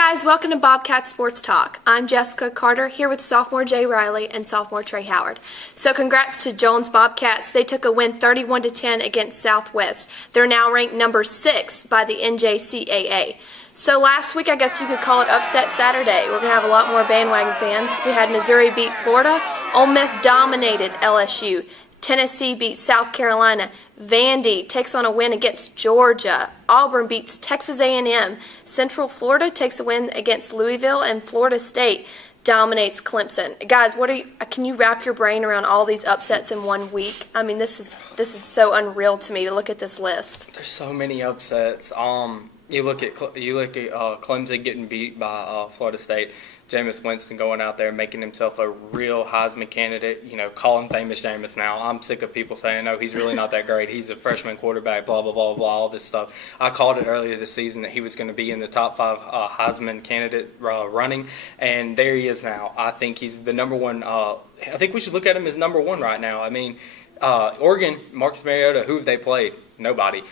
guys, welcome to Bobcat Sports Talk. I'm Jessica Carter here with sophomore Jay Riley and sophomore Trey Howard. So congrats to Jones Bobcats. They took a win 31-10 against Southwest. They're now ranked number 6 by the NJCAA. So last week, I guess you could call it Upset Saturday. We're going to have a lot more bandwagon fans. We had Missouri beat Florida. Ole Miss dominated LSU. Tennessee beats South Carolina. Vandy takes on a win against Georgia. Auburn beats Texas A&M. Central Florida takes a win against Louisville, and Florida State dominates Clemson. Guys, can you wrap your brain around all these upsets in 1 week? I mean, this is so unreal to me to look at this list. There's so many upsets. You look at Clemson getting beat by Florida State. Jameis Winston going out there making himself a real Heisman candidate. You know, call him famous Jameis now. I'm sick of people saying, no, he's really not that great. He's a freshman quarterback, blah, blah, blah, blah, all this stuff. I called it earlier this season that he was going to be in the top 5 Heisman candidate running, and there he is now. I think he's the number one. I think we should look at him as number 1 right now. I mean, Oregon, Marcus Mariota, who have they played? Nobody.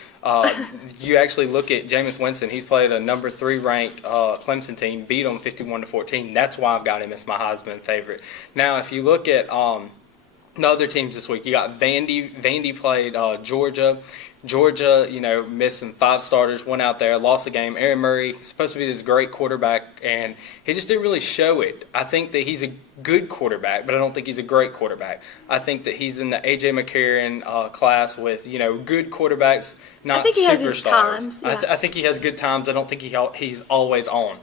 You actually look at Jameis Winston. He's played a number 3 ranked Clemson team, beat them 51-14. That's why I've got him as my Heisman favorite. Now, if you look at the other teams this week, you got Vandy. Vandy played Georgia. Georgia, missed some 5 starters, went out there, lost the game. Aaron Murray, supposed to be this great quarterback, and he just didn't really show it. I think that he's a good quarterback, but I don't think he's a great quarterback. I think that he's in the A.J. McCarron class with, good quarterbacks, not superstars. I think he has his times. Yeah. I think he has good times. I don't think he's always on.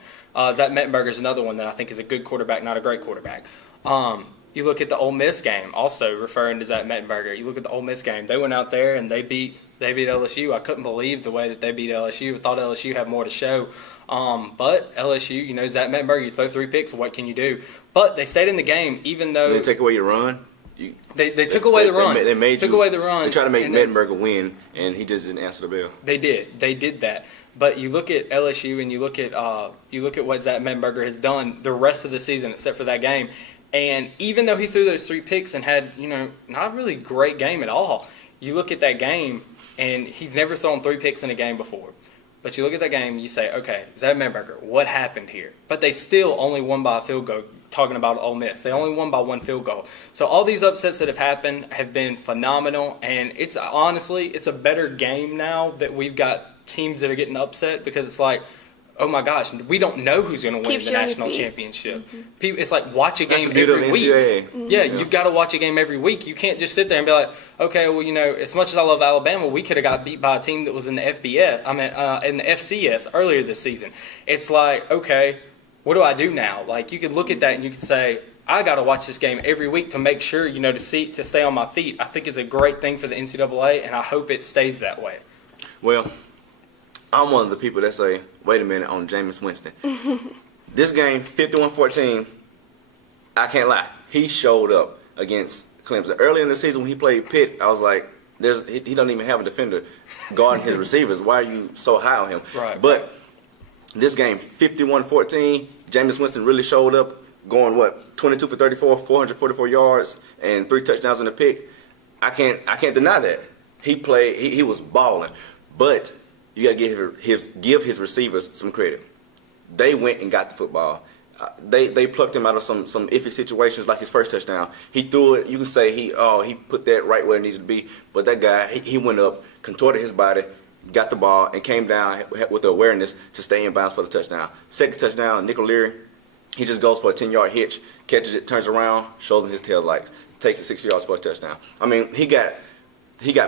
Zach Mettenberger is another one that I think is a good quarterback, not a great quarterback. You look at the Ole Miss game, also referring to Zach Mettenberger. You look at the Ole Miss game. They went out there and they beat LSU. I couldn't believe the way that they beat LSU. I thought LSU had more to show. But LSU, Zach Mettenberger, you throw 3 picks, what can you do? But they stayed in the game, even though they take away your run. They took away the run. They took away the run. They tried to make Mettenberger win, and he just didn't answer the bell. They did that. But you look at LSU and you look at what Zach Mettenberger has done the rest of the season, except for that game. And even though he threw those 3 picks and had, not really great game at all, you look at that game, and he's never thrown 3 picks in a game before. But you look at that game and you say, okay, Zach Mettenberger, what happened here? But they still only won by a field goal, talking about Ole Miss. They only won by 1 field goal. So all these upsets that have happened have been phenomenal, and it's a better game now that we've got teams that are getting upset, because it's like, oh my gosh, we don't know who's going to win the national championship. Mm-hmm. It's like watch a game every week. Mm-hmm. Yeah, you've got to watch a game every week. You can't just sit there and be like, okay, well, as much as I love Alabama, we could have got beat by a team that was in the in the FCS earlier this season. It's like, okay, what do I do now? Like, you could look at that and you could say, I got to watch this game every week to make sure, to stay on my feet. I think it's a great thing for the NCAA, and I hope it stays that way. Well, I'm one of the people that say, wait a minute, on Jameis Winston. This game, 51-14, I can't lie. He showed up against Clemson. Early in the season when he played Pitt, I was like, he doesn't even have a defender guarding his receivers. Why are you so high on him? Right. But this game, 51-14, Jameis Winston really showed up, going, 22 for 34, 444 yards, and 3 touchdowns in the pick. I can't deny that. He was balling. But you got to give his receivers some credit. They went and got the football. They plucked him out of some iffy situations, like his first touchdown. He threw it. You can say he put that right where it needed to be. But that guy, he went up, contorted his body, got the ball, and came down with the awareness to stay in bounds for the touchdown. Second touchdown, Nick O'Leary, he just goes for a 10-yard hitch, catches it, turns around, shows him his tail lights, takes it 6 yards for a touchdown. I mean, he got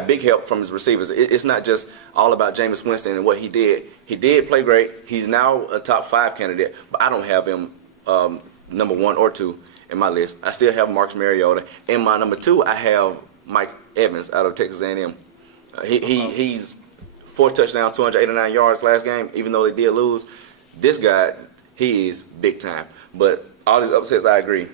big help from his receivers. It's not just all about Jameis Winston and what he did. He did play great. He's now a top 5 candidate, but I don't have him number 1 or 2 in my list. I still have Marcus Mariota. In my number 2, I have Mike Evans out of Texas A&M. He's 4 touchdowns, 289 yards last game, even though they did lose. This guy, he is big time. But all these upsets, I agree.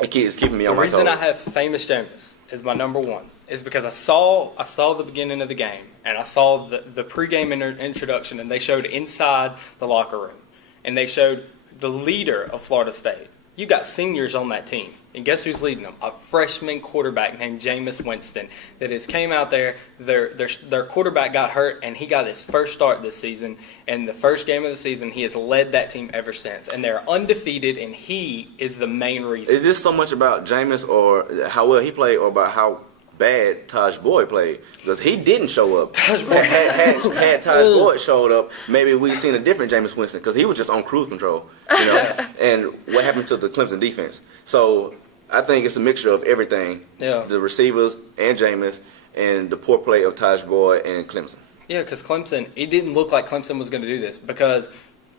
It is keeping me on my toes. The reason I have famous Jameis is my number 1 is because I saw the beginning of the game, and I saw the pregame introduction, and they showed inside the locker room, and they showed the leader of Florida State, You got seniors on that team. And guess who's leading them? A freshman quarterback named Jameis Winston that has came out there. Their quarterback got hurt, and he got his first start this season. And the first game of the season, he has led that team ever since. And they're undefeated, and he is the main reason. Is this so much about Jameis or how well he played or about how bad Taj Boyd played? Because he didn't show up. Taj Boyd. Had Taj Boyd showed up, maybe we'd seen a different Jameis Winston because he was just on cruise control. And what happened to the Clemson defense? So I think it's a mixture of everything. Yeah. The receivers and Jameis and the poor play of Taj Boyd and Clemson. Yeah, because Clemson, it didn't look like Clemson was going to do this because,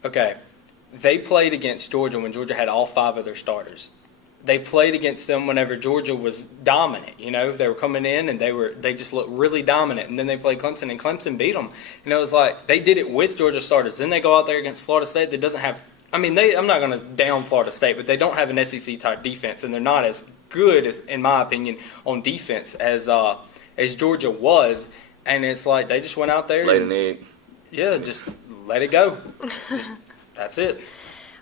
okay, they played against Georgia when Georgia had all 5 of their starters. They played against them whenever Georgia was dominant. They were coming in and they just looked really dominant. And then they played Clemson and Clemson beat them. And it was like they did it with Georgia starters. Then they go out there against Florida State that doesn't have. I'm not going to down Florida State, but they don't have an SEC type defense, and they're not as good as, in my opinion, on defense as Georgia was. And it's like they just went out there. Laid an egg. Yeah, just let it go. That's it.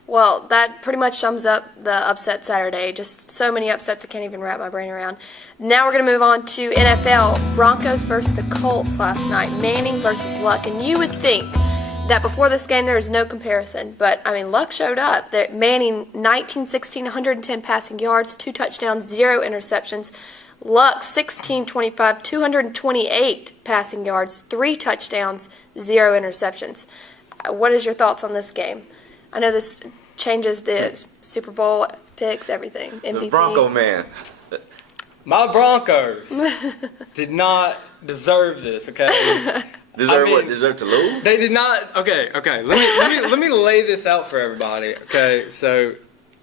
Well, that pretty much sums up the upset Saturday. Just so many upsets I can't even wrap my brain around. Now we're going to move on to NFL. Broncos versus the Colts last night. Manning versus Luck. And you would think that before this game there is no comparison. But, Luck showed up. Manning, 19-16, 110 passing yards, 2 touchdowns, 0 interceptions. Luck, 16-25, 228 passing yards, 3 touchdowns, 0 interceptions. What is your thoughts on this game? I know this changes the Super Bowl picks, everything. MVP. The Bronco man. My Broncos did not deserve this, okay? Deserve to lose? They did not. Okay. Let me lay this out for everybody. Okay, so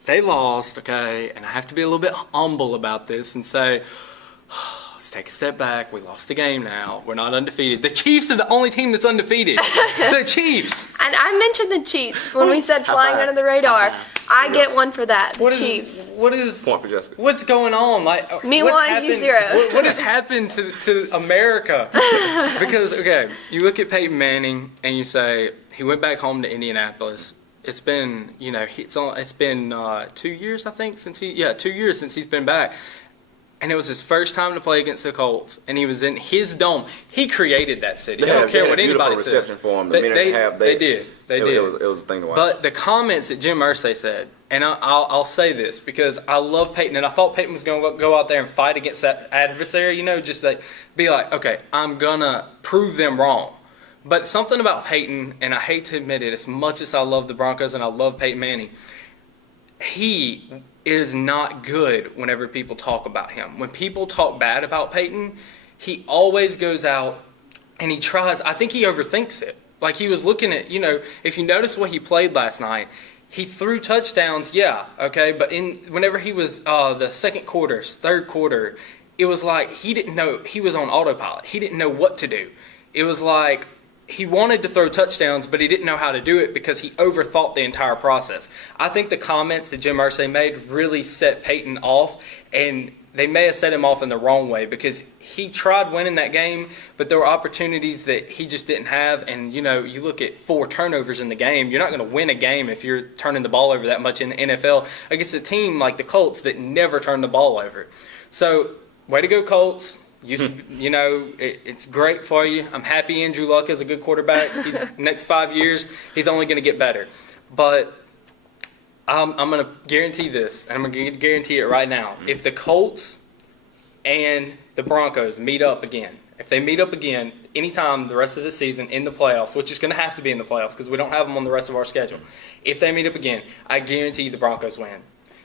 they lost. Okay, and I have to be a little bit humble about this and say, let's take a step back. We lost the game now. We're not undefeated. The Chiefs are the only team that's undefeated. The Chiefs. And I mentioned the Chiefs when we said flying under the radar. I get one for that. The Chiefs. What is point for Jessica? What's going on? Me what's 1, happened, you 0. What has happened to America? Because you look at Peyton Manning and you say he went back home to Indianapolis. It's been it's been 2 years I think 2 years since he's been back. And it was his first time to play against the Colts, and he was in his dome. He created that city. I don't care what anybody says. Reception for him. They did. It was a thing to watch. But the comments that Jim Irsay said, and I'll say this because I love Peyton, and I thought Peyton was going to go out there and fight against that adversary. Just be like, okay, I'm gonna prove them wrong. But something about Peyton, and I hate to admit it, as much as I love the Broncos and I love Peyton Manning, he is not good whenever people talk about him. When people talk bad about Peyton, he always goes out and he tries. I think he overthinks it. Like he was looking at, if you notice what he played last night, he threw touchdowns, but whenever he was the second quarter, third quarter, it was like he didn't know. He was on autopilot. He didn't know what to do. It was like he wanted to throw touchdowns, but he didn't know how to do it because he overthought the entire process. I think the comments that Jim Irsay made really set Peyton off, and they may have set him off in the wrong way because he tried winning that game, but there were opportunities that he just didn't have. And, you look at 4 turnovers in the game. You're not going to win a game if you're turning the ball over that much in the NFL against a team like the Colts that never turn the ball over. So, way to go, Colts. It's great for you. I'm happy Andrew Luck is a good quarterback. Next 5 years, he's only going to get better. But I'm going to guarantee this, and I'm going to guarantee it right now. If the Colts and the Broncos meet up again, anytime the rest of the season in the playoffs, which is going to have to be in the playoffs because we don't have them on the rest of our schedule, if they meet up again, I guarantee the Broncos win.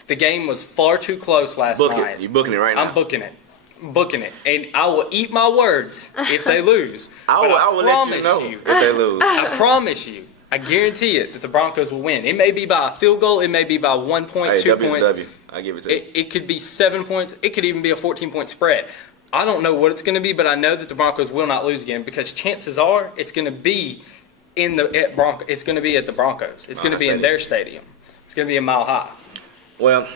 The game was far too close last night. You're booking it right now. I'm booking it, and I will eat my words if they lose. I will let you know if they lose. I promise you, I guarantee it that the Broncos will win. It may be by a field goal, it may be by 1 point, 2 points. I give it to you. It could be 7 points. It could even be a 14-point spread. I don't know what it's going to be, but I know that the Broncos will not lose again because chances are it's going to be It's going to be at the Broncos. It's going to be in their stadium. It's going to be a Mile High. Well.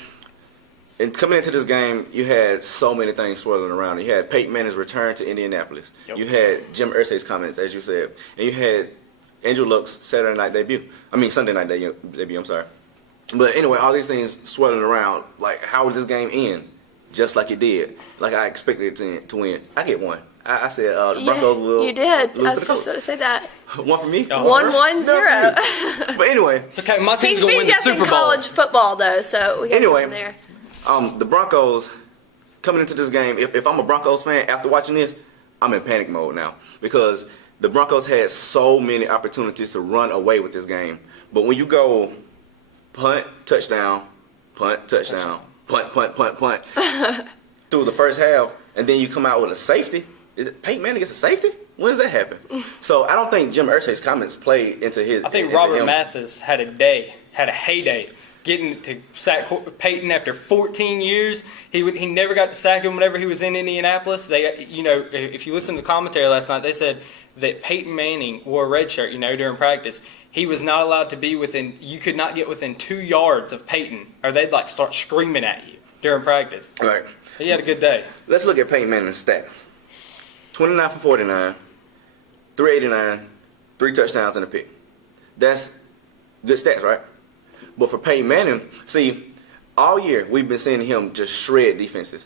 And coming into this game, you had so many things swirling around. You had Peyton Manning's return to Indianapolis. Yep. You had Jim Irsay's comments, as you said. And you had Andrew Luck's Sunday night debut. I'm sorry. But anyway, all these things swirling around. Like, how would this game end? Just like it did. Like I expected it to win. I get one. I said the Broncos will. You did. Lose I to was the just going to say that. One for me. 1-1-0. But anyway, It's okay. My team's He's gonna win beat the us Super in Bowl. college football, though, so we got Anyway. from there. the Broncos coming into this game. If I'm a Broncos fan after watching this, I'm in panic mode now because the Broncos had so many opportunities to run away with this game. But when you go punt, touchdown, punt, touchdown, punt, punt, punt, punt through the first half, and then you come out with a safety. Is it Peyton Manning gets a safety? When does that happen? So I don't think Jim Irsay's comments played into his. I think into Robert him. Mathis had a heyday, getting to sack Peyton after 14 years. He never got to sack him whenever he was in Indianapolis. They, if you listen to the commentary last night, they said that Peyton Manning wore a red shirt, during practice. He was not allowed to be within. You could not get within 2 yards of Peyton, or they'd start screaming at you during practice. Right. He had a good day. Let's look at Peyton Manning's stats. 29 for 49, 389, 3 touchdowns and a pick. That's good stats, right? But for Peyton Manning, see, all year we've been seeing him just shred defenses.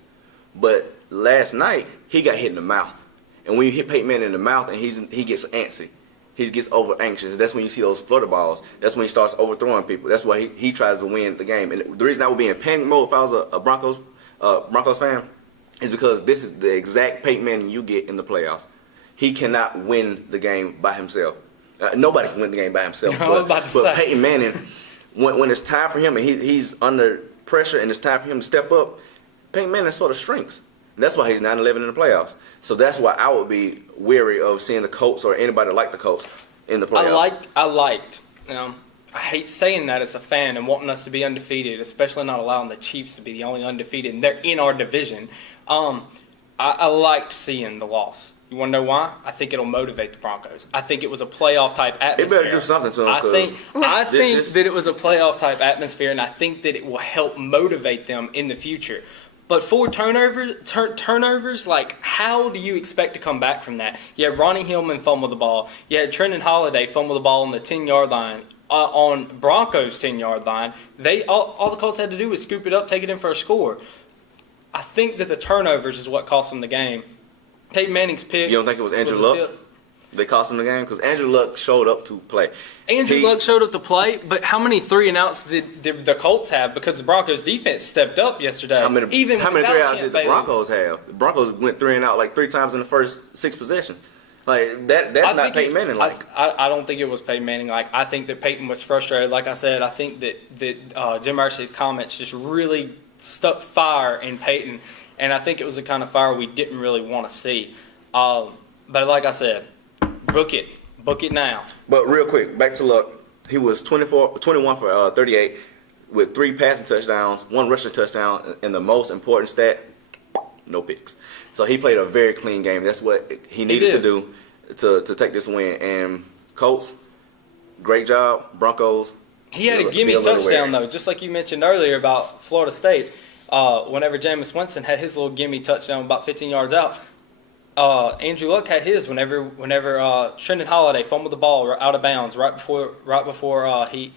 But last night, he got hit in the mouth. And when you hit Peyton Manning in the mouth and he gets antsy, he gets over anxious. That's when you see those flutter balls. That's when he starts overthrowing people. That's why he tries to win the game. And the reason I would be in panic mode if I was a Broncos fan is because this is the exact Peyton Manning you get in the playoffs. He cannot win the game by himself. Nobody can win the game by himself. But Peyton Manning, when it's time for him and he's under pressure and it's time for him to step up, Peyton Manning sort of shrinks. And that's why he's 9-11 in the playoffs. So that's why I would be wary of seeing the Colts or anybody like the Colts in the playoffs. I hate saying that as a fan and wanting us to be undefeated, especially not allowing the Chiefs to be the only undefeated, and they're in our division. I liked seeing the loss. You want to know why? I think it'll motivate the Broncos. I think it was a playoff type atmosphere. It better do something to them. I think that it was a playoff type atmosphere, and I think that it will help motivate them in the future. But 4 turnovers, how do you expect to come back from that? You had Ronnie Hillman fumble the ball. You had Trenton Holiday fumble the ball on the 10-yard line. On Broncos' 10-yard line, all the Colts had to do was scoop it up, take it in for a score. I think that the turnovers is what cost them the game. Peyton Manning's pick. You don't think it was Andrew Luck? They cost him the game? Because Andrew Luck showed up to play. Luck showed up to play, but how many 3-and-outs did the Colts have? Because the Broncos' defense stepped up yesterday. How many 3-and-outs did the Broncos have? The Broncos went 3-and-out 3 times in the first 6 possessions. That's not Peyton Manning. I don't think it was Peyton Manning. I think that Peyton was frustrated. Like I said, I think that Jim Irsay's comments just really stuck fire in Peyton, and I think it was the kind of fire we didn't really want to see. But like I said, book it now. But real quick, back to Luck. He was 21 for 38 with 3 passing touchdowns, 1 rushing touchdown, and the most important stat, no picks. So he played a very clean game. That's what he needed to do to take this win. And Colts, great job. Broncos. He had a gimme touchdown, though, just like you mentioned earlier about Florida State. Whenever Jameis Winston had his little gimme touchdown about 15 yards out, Andrew Luck had his whenever Trenton Holiday fumbled the ball out of bounds right before he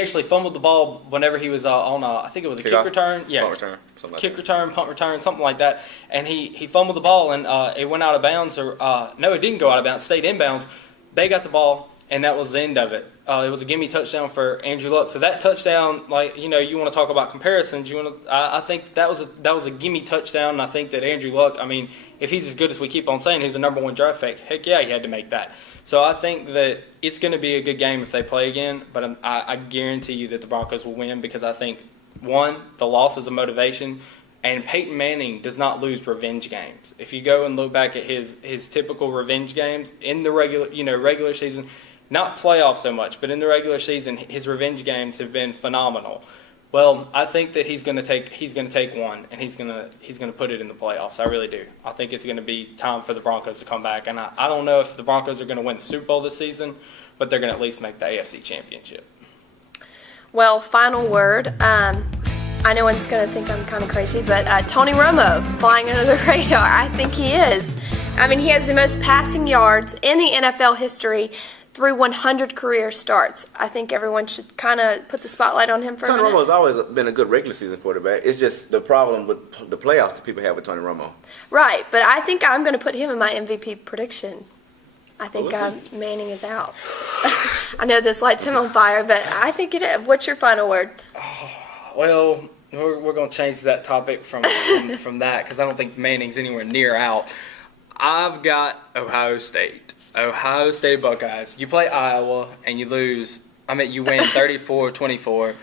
actually fumbled the ball whenever he was on I think it was a kick return. Yeah. Punt return. Kick return, punt return, something like that. And he fumbled the ball and it went out of bounds. No, it didn't go out of bounds. Stayed inbounds. They got the ball, and that was the end of it. It was a gimme touchdown for Andrew Luck. So that touchdown, you want to talk about comparisons. I think that was a gimme touchdown. And I think that Andrew Luck, if he's as good as we keep on saying, he's the number 1 draft pick. Heck yeah, he had to make that. So I think that it's going to be a good game if they play again. But I guarantee you that the Broncos will win because I think, 1, the loss is a motivation, and Peyton Manning does not lose revenge games. If you go and look back at his typical revenge games in the regular season, not playoffs so much, but in the regular season, his revenge games have been phenomenal. Well, I think that he's going to take one, and he's going to put it in the playoffs. I really do. I think it's going to be time for the Broncos to come back, and I don't know if the Broncos are going to win the Super Bowl this season, but they're going to at least make the AFC Championship. Well, final word. I know one's going to think I'm kind of crazy, but Tony Romo flying under the radar. I think he is. He has the most passing yards in the NFL history, through 100 career starts. I think everyone should kind of put the spotlight on him for a Tony minute. Romo's always been a good regular season quarterback. It's just the problem with the playoffs that people have with Tony Romo. Right, but I think I'm going to put him in my MVP prediction. I think Well, Manning is out. I know this lights him on fire, but I think it is. What's your final word? Well, we're going to change that topic from that because I don't think Manning's anywhere near out. I've got Ohio State. Ohio State Buckeyes. You play Iowa and you lose. I mean, you win 34-24.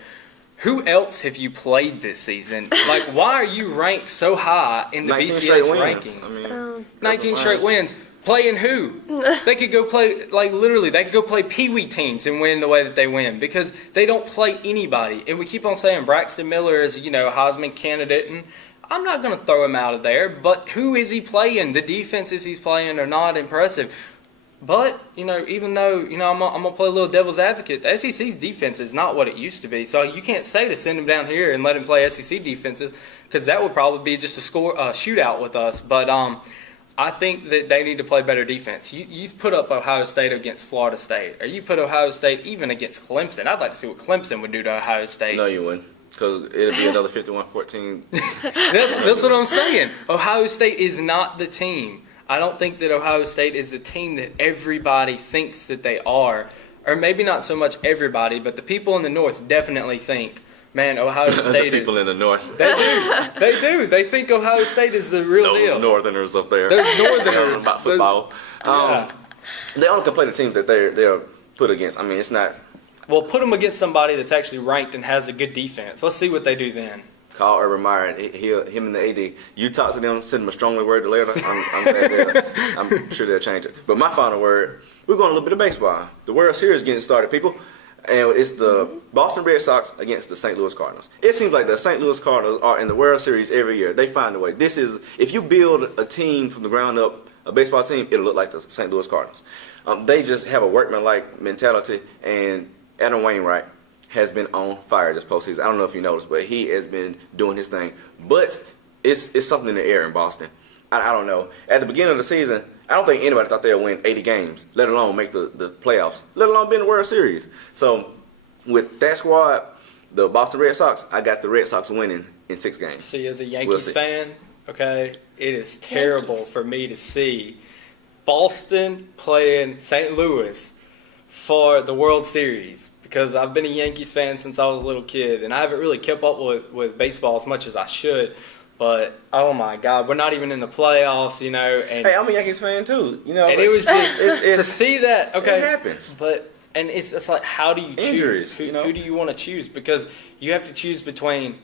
Who else have you played this season? Like, why are you ranked so high in the 19 BCS straight wins. rankings? I mean, 19 straight wins. Playing who? They could go play, like literally, they could go play Pee-wee teams and win the way that they win because they don't play anybody. And we keep on saying Braxton Miller is, a Heisman candidate, and I'm not going to throw him out of there, but who is he playing? The defenses he's playing are not impressive. But, even though, I'm going to play a little devil's advocate, the SEC's defense is not what it used to be. So you can't say to send him down here and let him play SEC defenses because that would probably be just a shootout with us. But I think that they need to play better defense. You've put up Ohio State against Florida State, or you put Ohio State even against Clemson. I'd like to see what Clemson would do to Ohio State. No, you wouldn't, because it'll be another 51-14. That's what I'm saying. Ohio State is not the team. I don't think that Ohio State is the team that everybody thinks that they are, or maybe not so much everybody, but the people in the North definitely think, man, Ohio State the people in the North. They do. They think Ohio State is the real Those deal. Northerners up there. Those Northerners. About football. Yeah. They only can play the teams that they're put against. I mean, it's not. Well, put them against somebody that's actually ranked and has a good defense. Let's see what they do then. Call Urban Meyer and him and the AD. You talk to them, send them a strongly worded letter. I'm sure they'll change it. But my final word, we're going a little bit of baseball. The World Series getting started, people. And it's the Boston Red Sox against the St. Louis Cardinals. It seems like the St. Louis Cardinals are in the World Series every year. They find a way. If you build a team from the ground up, a baseball team, it'll look like the St. Louis Cardinals. They just have a workman-like mentality, and Adam Wainwright has been on fire this postseason. I don't know if you noticed, but he has been doing his thing. But it's something in the air in Boston. I don't know. At the beginning of the season, I don't think anybody thought they would win 80 games, let alone make the playoffs, let alone be in the World Series. So with that squad, the Boston Red Sox, I got the Red Sox winning in 6 games. See, as a Yankees fan, okay, it is terrible for me to see Boston playing St. Louis for the World Series because I've been a Yankees fan since I was a little kid, and I haven't really kept up with baseball as much as I should. But, oh my God, we're not even in the playoffs, And, Hey, I'm a Yankees fan too, And it was just to see that, okay. It happens. But it's like, how do you Injuries, choose? Who do you want to choose? Because you have to choose between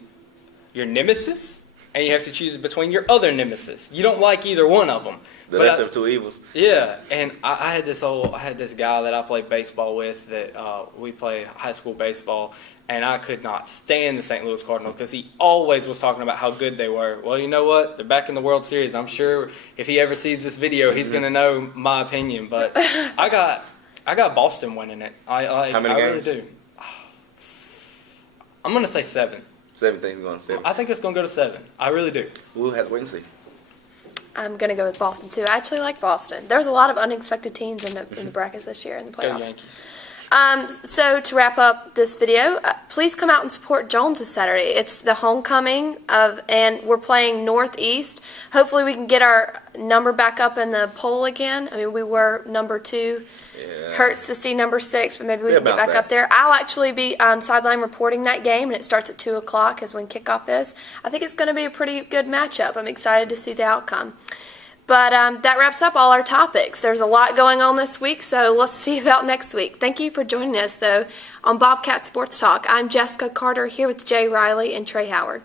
your nemesis and you have to choose between your other nemesis. You don't like either one of them. The lesser of two evils. Yeah, and I had this guy that I played baseball with that we played high school baseball, and I could not stand the St. Louis Cardinals because he always was talking about how good they were. Well, you know what? They're back in the World Series. I'm sure if he ever sees this video, he's going to know my opinion. But I got Boston winning it. How many I games? really do. I'm going to say 7. 7 things going to 7. I think it's going to go to 7. I really do. We'll have to wait and see. I'm going to go with Boston, too. I actually like Boston. There's a lot of unexpected teams in the brackets this year in the Go playoffs. Yankees. So to wrap up this video, please come out and support Jones this Saturday. It's the homecoming and we're playing Northeast. Hopefully we can get our number back up in the poll again. I mean, we were number 2. Yeah. Hurts to see number 6, but maybe we can get bounce back up there. I'll actually be sideline reporting that game, and it starts at 2 o'clock is when kickoff is. I think it's going to be a pretty good matchup. I'm excited to see the outcome. But that wraps up all our topics. There's a lot going on this week, so let's see about next week. Thank you for joining us, though, on Bobcat Sports Talk. I'm Jessica Carter here with Jay Riley and Trey Howard.